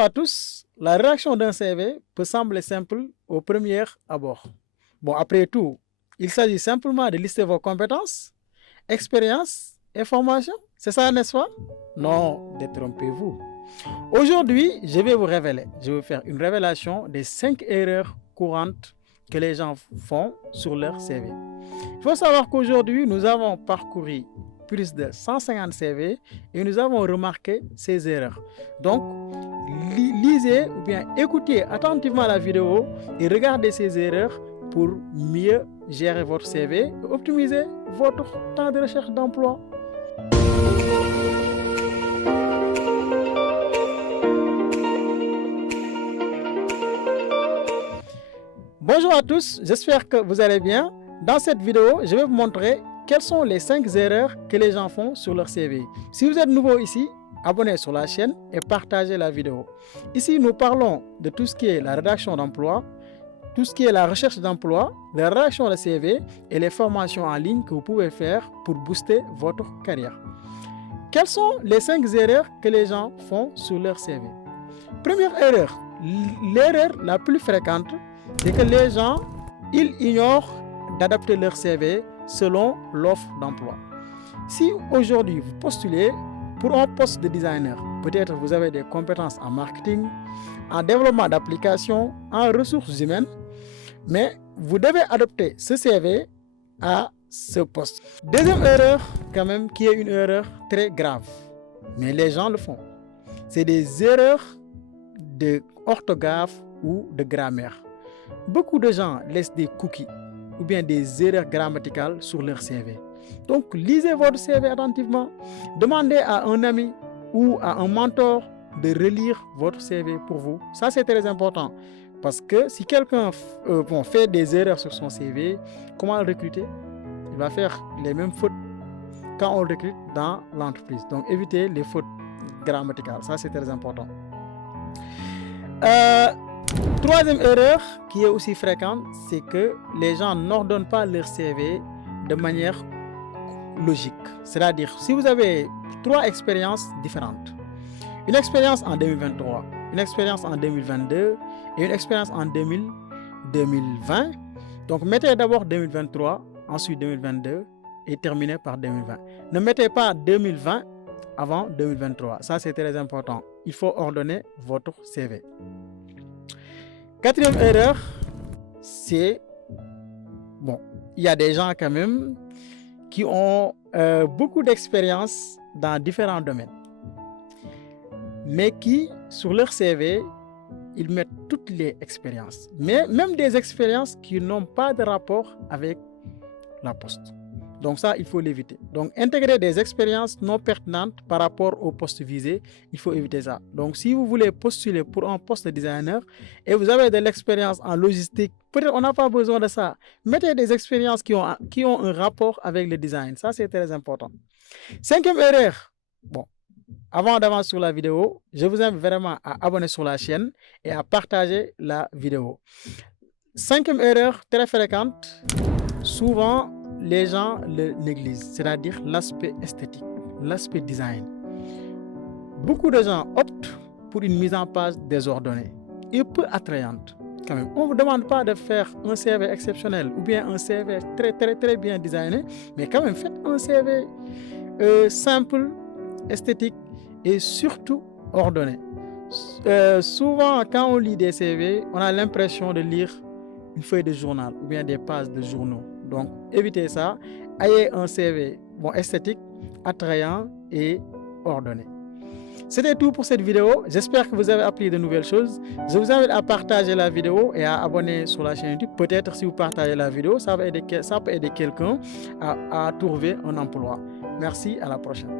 Bonjour à tous. La rédaction d'un CV peut sembler simple au premier abord. Bon, après tout, il s'agit simplement de lister vos compétences, expériences et formations. C'est ça, n'est-ce pas? Non, détrompez-vous. Aujourd'hui, je vais faire une révélation des 5 erreurs courantes que les gens font sur leur CV. Il faut savoir qu'aujourd'hui, nous avons parcouru plus de 150 CV et nous avons remarqué ces erreurs. Donc, lisez ou bien écoutez attentivement la vidéo et regardez ces erreurs pour mieux gérer votre CV et optimiser votre temps de recherche d'emploi. Bonjour à tous, j'espère que vous allez bien. Dans cette vidéo, je vais vous montrer quelles sont les 5 erreurs que les gens font sur leur CV. Si vous êtes nouveau ici, abonnez sur la chaîne et partagez la vidéo. Ici, nous parlons de tout ce qui est la rédaction d'emploi, tout ce qui est la recherche d'emploi, la rédaction de CV et les formations en ligne que vous pouvez faire pour booster votre carrière. Quelles sont les 5 erreurs que les gens font sur leur CV? Première erreur, l'erreur la plus fréquente, c'est que les gens, ils ignorent d'adapter leur CV selon l'offre d'emploi. Si aujourd'hui vous postulez pour un poste de designer, peut-être vous avez des compétences en marketing, en développement d'applications, en ressources humaines, mais vous devez adapter ce CV à ce poste. Deuxième erreur, quand même, qui est une erreur très grave, mais les gens le font. C'est des erreurs d'orthographe ou de grammaire. Beaucoup de gens laissent des cookies ou bien des erreurs grammaticales sur leur CV. Donc, lisez votre CV attentivement. Demandez à un ami ou à un mentor de relire votre CV pour vous. Ça, c'est très important. Parce que si quelqu'un fait des erreurs sur son CV, comment le recruter? Il va faire les mêmes fautes quand on le recrute dans l'entreprise. Donc, évitez les fautes grammaticales. Ça, c'est très important. Troisième erreur qui est aussi fréquente, c'est que les gens n'ordonnent pas leur CV de manière logique. C'est-à-dire, si vous avez 3 expériences différentes, une expérience en 2023, une expérience en 2022 et une expérience en 2020, donc mettez d'abord 2023, ensuite 2022 et terminez par 2020. Ne mettez pas 2020 avant 2023. Ça, c'est très important. Il faut ordonner votre CV. Quatrième erreur, c'est, il y a des gens quand même qui ont beaucoup d'expérience dans différents domaines, mais qui, sur leur CV, ils mettent toutes les expériences, mais même des expériences qui n'ont pas de rapport avec la poste. Donc ça, il faut l'éviter. Donc intégrer des expériences non pertinentes par rapport au poste visé, il faut éviter ça. Donc si vous voulez postuler pour un poste de designer et vous avez de l'expérience en logistique, peut-être on n'a pas besoin de ça. Mettez des expériences qui ont un rapport avec le design. Ça, c'est très important. 5e erreur. Avant d'avancer sur la vidéo, je vous invite vraiment à abonner sur la chaîne et à partager la vidéo. 5e erreur très fréquente, souvent les gens le négligent, c'est-à-dire l'aspect esthétique, l'aspect design. Beaucoup de gens optent pour une mise en page désordonnée et peu attrayante. Quand même, on ne vous demande pas de faire un CV exceptionnel ou bien un CV très bien designé, mais quand même faites un CV simple, esthétique et surtout ordonné. Souvent, quand on lit des CV, on a l'impression de lire une feuille de journal ou bien des pages de journaux. Donc, évitez ça. Ayez un CV esthétique, attrayant et ordonné. C'était tout pour cette vidéo. J'espère que vous avez appris de nouvelles choses. Je vous invite à partager la vidéo et à abonner sur la chaîne YouTube. Peut-être si vous partagez la vidéo, ça peut aider quelqu'un à trouver un emploi. Merci, à la prochaine.